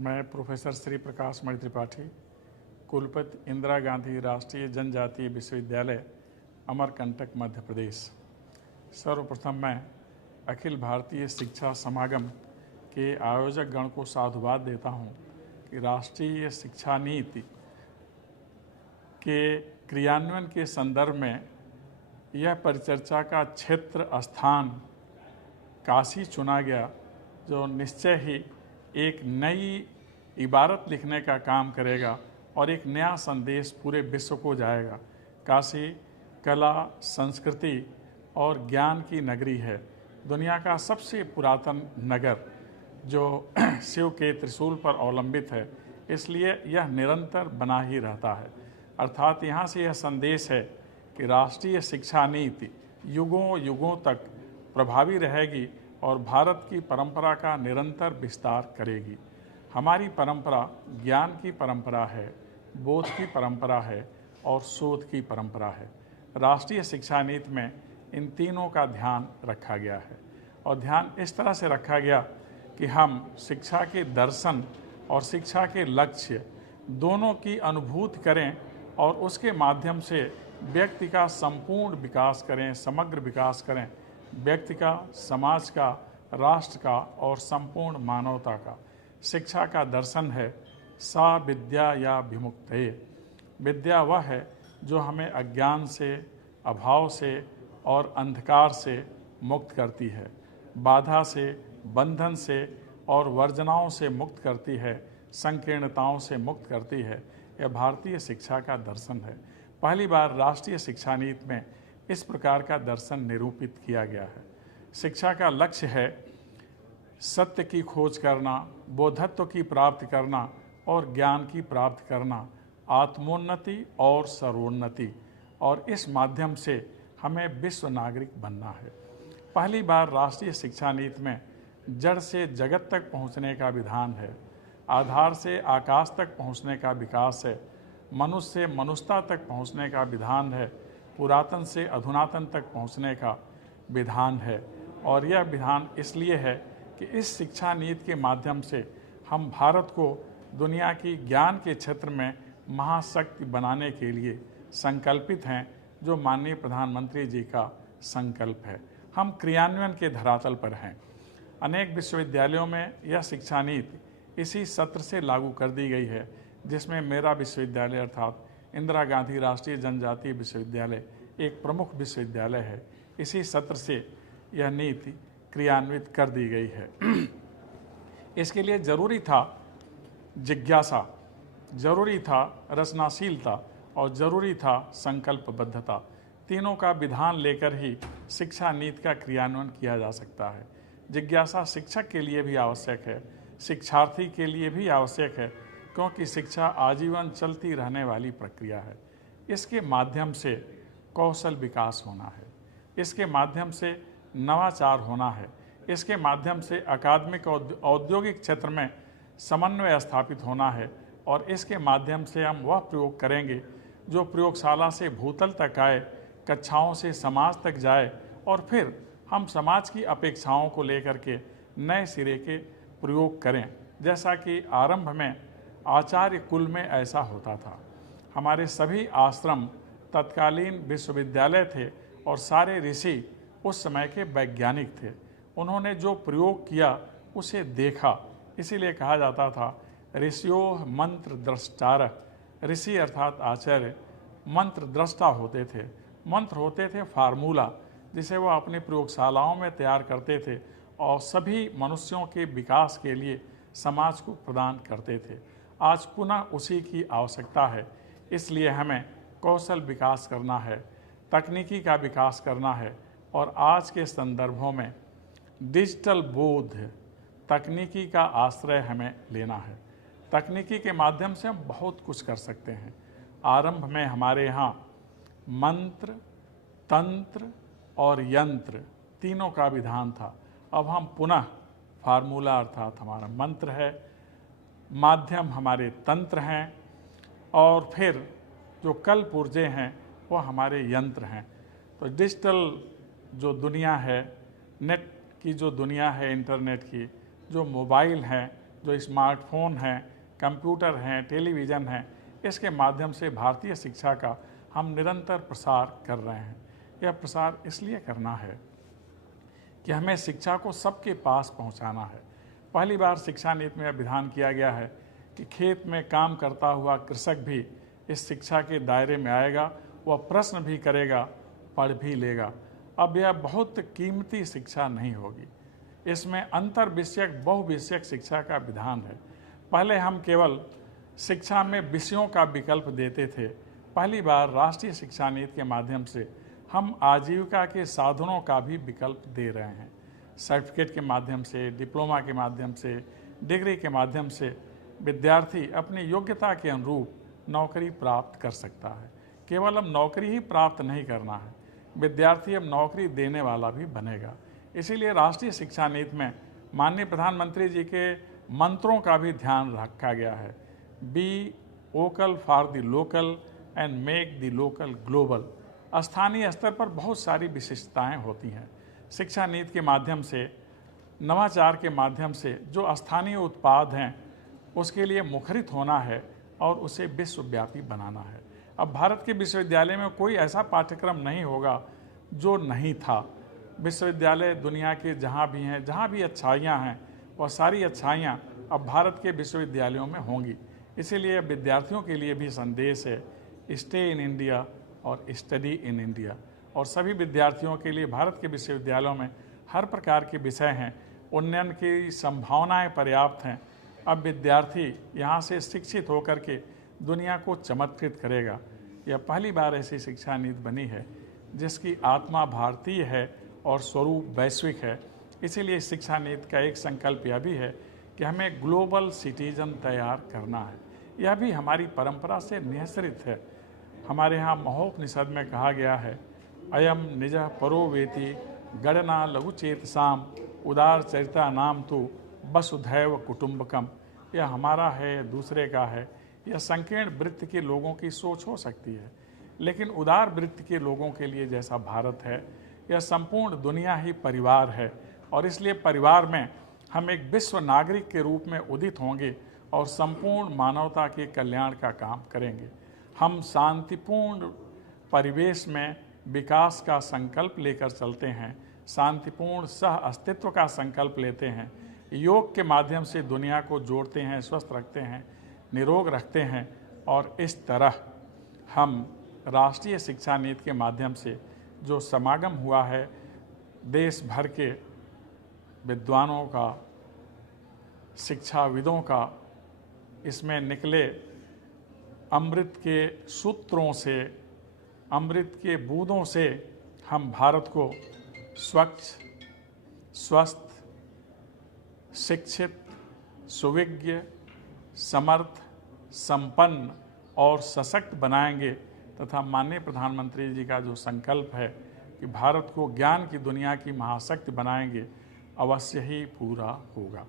मैं प्रोफेसर श्री प्रकाश मणि त्रिपाठी, कुलपति इंदिरा गांधी राष्ट्रीय जनजातीय विश्वविद्यालय, अमरकंटक, मध्य प्रदेश। सर्वप्रथम मैं अखिल भारतीय शिक्षा समागम के आयोजक गण को साधुवाद देता हूं कि राष्ट्रीय शिक्षा नीति के क्रियान्वयन के संदर्भ में यह परिचर्चा का क्षेत्र स्थान काशी चुना गया, जो निश्चय ही एक नई इबारत लिखने का काम करेगा और एक नया संदेश पूरे विश्व को जाएगा। काशी कला, संस्कृति और ज्ञान की नगरी है। दुनिया का सबसे पुरातन नगर जो शिव के त्रिशूल पर अवलंबित है, इसलिए यह निरंतर बना ही रहता है। अर्थात यहाँ से यह संदेश है कि राष्ट्रीय शिक्षा नीति युगों युगों तक प्रभावी रहेगी और भारत की परंपरा का निरंतर विस्तार करेगी। हमारी परंपरा ज्ञान की परंपरा है, बोध की परंपरा है और शोध की परंपरा है। राष्ट्रीय शिक्षा नीति में इन तीनों का ध्यान रखा गया है और ध्यान इस तरह से रखा गया कि हम शिक्षा के दर्शन और शिक्षा के लक्ष्य दोनों की अनुभूति करें और उसके माध्यम से व्यक्ति का संपूर्ण विकास करें, समग्र विकास करें, व्यक्ति का, समाज का, राष्ट्र का और संपूर्ण मानवता का। शिक्षा का दर्शन है सा विद्या या विमुक्तये। विद्या वह है जो हमें अज्ञान से, अभाव से और अंधकार से मुक्त करती है, बाधा से, बंधन से और वर्जनाओं से मुक्त करती है, संकीर्णताओं से मुक्त करती है। यह भारतीय शिक्षा का दर्शन है। पहली बार राष्ट्रीय शिक्षा नीति में इस प्रकार का दर्शन निरूपित किया गया है। शिक्षा का लक्ष्य है सत्य की खोज करना, बोधत्व की प्राप्ति करना और ज्ञान की प्राप्ति करना, आत्मोन्नति और सर्वोन्नति, और इस माध्यम से हमें विश्व नागरिक बनना है। पहली बार राष्ट्रीय शिक्षा नीति में जड़ से जगत तक पहुंचने का विधान है, आधार से आकाश तक पहुंचने का विकास है, मनुष्य से मनुष्यता तक पहुंचने का विधान है, पुरातन से अधुनातन तक पहुंचने का विधान है। और यह विधान इसलिए है कि इस शिक्षा नीति के माध्यम से हम भारत को दुनिया की ज्ञान के क्षेत्र में महाशक्ति बनाने के लिए संकल्पित हैं, जो माननीय प्रधानमंत्री जी का संकल्प है। हम क्रियान्वयन के धरातल पर हैं। अनेक विश्वविद्यालयों में यह शिक्षा नीति इसी सत्र से लागू कर दी गई है, जिसमें मेरा विश्वविद्यालय अर्थात इंदिरा गांधी राष्ट्रीय जनजातीय विश्वविद्यालय एक प्रमुख विश्वविद्यालय है। इसी सत्र से यह नीति क्रियान्वित कर दी गई है। इसके लिए जरूरी था जिज्ञासा, जरूरी था रचनाशीलता और जरूरी था संकल्पबद्धता। तीनों का विधान लेकर ही शिक्षा नीति का क्रियान्वयन किया जा सकता है। जिज्ञासा शिक्षक के लिए भी आवश्यक है, शिक्षार्थी के लिए भी आवश्यक है, क्योंकि शिक्षा आजीवन चलती रहने वाली प्रक्रिया है। इसके माध्यम से कौशल विकास होना है, इसके माध्यम से नवाचार होना है, इसके माध्यम से अकादमिक और औद्योगिक क्षेत्र में समन्वय स्थापित होना है और इसके माध्यम से हम वह प्रयोग करेंगे जो प्रयोगशाला से भूतल तक आए, कक्षाओं से समाज तक जाए और फिर हम समाज की अपेक्षाओं को लेकर के नए सिरे के प्रयोग करें। जैसा कि आरंभ में आचार्य कुल में ऐसा होता था। हमारे सभी आश्रम तत्कालीन विश्वविद्यालय थे और सारे ऋषि उस समय के वैज्ञानिक थे। उन्होंने जो प्रयोग किया उसे देखा, इसीलिए कहा जाता था ऋषियो मंत्र द्रष्टारः। ऋषि अर्थात आचार्य मंत्र दृष्टा होते थे। मंत्र होते थे फार्मूला, जिसे वह अपनी प्रयोगशालाओं में तैयार करते थे और सभी मनुष्यों के विकास के लिए समाज को प्रदान करते थे। आज पुनः उसी की आवश्यकता है, इसलिए हमें कौशल विकास करना है, तकनीकी का विकास करना है और आज के संदर्भों में डिजिटल बोध, तकनीकी का आश्रय हमें लेना है। तकनीकी के माध्यम से हम बहुत कुछ कर सकते हैं। आरंभ में हमारे यहाँ मंत्र, तंत्र और यंत्र तीनों का विधान था। अब हम पुनः फार्मूला अर्थात हमारा मंत्र है, माध्यम हमारे तंत्र हैं और फिर जो कल पुर्जे हैं वो हमारे यंत्र हैं। तो डिजिटल जो दुनिया है, नेट की जो दुनिया है, इंटरनेट की, जो मोबाइल हैं, जो स्मार्टफोन हैं, कंप्यूटर हैं, टेलीविज़न हैं, इसके माध्यम से भारतीय शिक्षा का हम निरंतर प्रसार कर रहे हैं। यह प्रसार इसलिए करना है कि हमें शिक्षा को सबके पास पहुंचाना है। पहली बार शिक्षा नीति में विधान किया गया है कि खेत में काम करता हुआ कृषक भी इस शिक्षा के दायरे में आएगा, वह प्रश्न भी करेगा, पढ़ भी लेगा। अब यह बहुत कीमती शिक्षा नहीं होगी, इसमें अंतर विषयक बहुविषयक शिक्षा का विधान है। पहले हम केवल शिक्षा में विषयों का विकल्प देते थे। पहली बार राष्ट्रीय शिक्षा नीति के माध्यम से हम आजीविका के साधनों का भी विकल्प दे रहे हैं। सर्टिफिकेट के माध्यम से, डिप्लोमा के माध्यम से, डिग्री के माध्यम से विद्यार्थी अपनी योग्यता के अनुरूप नौकरी प्राप्त कर सकता है। केवल अब नौकरी ही प्राप्त नहीं करना है, विद्यार्थी अब नौकरी देने वाला भी बनेगा। इसीलिए राष्ट्रीय शिक्षा नीति में माननीय प्रधानमंत्री जी के मंत्रों का भी ध्यान रखा गया है। Be vocal for the local and make the local global. स्थानीय स्तर पर बहुत सारी विशिष्टताएं होती हैं। शिक्षा नीति के माध्यम से, नवाचार के माध्यम से जो स्थानीय उत्पाद हैं उसके लिए मुखरित होना है और उसे विश्वव्यापी बनाना है। अब भारत के विश्वविद्यालय में कोई ऐसा पाठ्यक्रम नहीं होगा जो नहीं था। विश्वविद्यालय दुनिया के जहाँ भी हैं, जहाँ भी अच्छाइयाँ हैं, वह सारी अच्छाइयाँ अब भारत के विश्वविद्यालयों में होंगी। इसीलिए विद्यार्थियों के लिए भी संदेश है, स्टे इन इंडिया और स्टडी इन इंडिया। और सभी विद्यार्थियों के लिए भारत के विश्वविद्यालयों में हर प्रकार के विषय हैं, उन्नयन की संभावनाएं पर्याप्त हैं। अब विद्यार्थी यहाँ से शिक्षित होकर के दुनिया को चमत्कृत करेगा। यह पहली बार ऐसी शिक्षा नीति बनी है जिसकी आत्मा भारतीय है और स्वरूप वैश्विक है। इसीलिए इस शिक्षा नीति का एक संकल्प यह भी है कि हमें ग्लोबल सिटीजन तैयार करना है। यह भी हमारी परंपरा से निःसृत है। हमारे यहाँ महोपनिषद में कहा गया है, अयम निज परो वेति गणना लघुचेतसाम उदार चरिता नाम तो वसुधैव कुटुंबकम। यह हमारा है, दूसरे का है। यह संकीर्ण वृत्ति के लोगों की सोच हो सकती है, लेकिन उदार वृत्ति के लोगों के लिए जैसा भारत है, यह संपूर्ण दुनिया ही परिवार है। और इसलिए परिवार में हम एक विश्व नागरिक के रूप में उदित होंगे और संपूर्ण मानवता के कल्याण का काम करेंगे। हम शांतिपूर्ण परिवेश में विकास का संकल्प लेकर चलते हैं, शांतिपूर्ण सह अस्तित्व का संकल्प लेते हैं, योग के माध्यम से दुनिया को जोड़ते हैं, स्वस्थ रखते हैं, निरोग रखते हैं। और इस तरह हम राष्ट्रीय शिक्षा नीति के माध्यम से जो समागम हुआ है देश भर के विद्वानों का, शिक्षाविदों का, इसमें निकले अमृत के सूत्रों से, अमृत के बूंदों से हम भारत को स्वच्छ, स्वस्थ, शिक्षित, सुविज्ञ, समर्थ, संपन्न और सशक्त बनाएंगे। तथा माननीय प्रधानमंत्री जी का जो संकल्प है कि भारत को ज्ञान की दुनिया की महाशक्ति बनाएंगे, अवश्य ही पूरा होगा।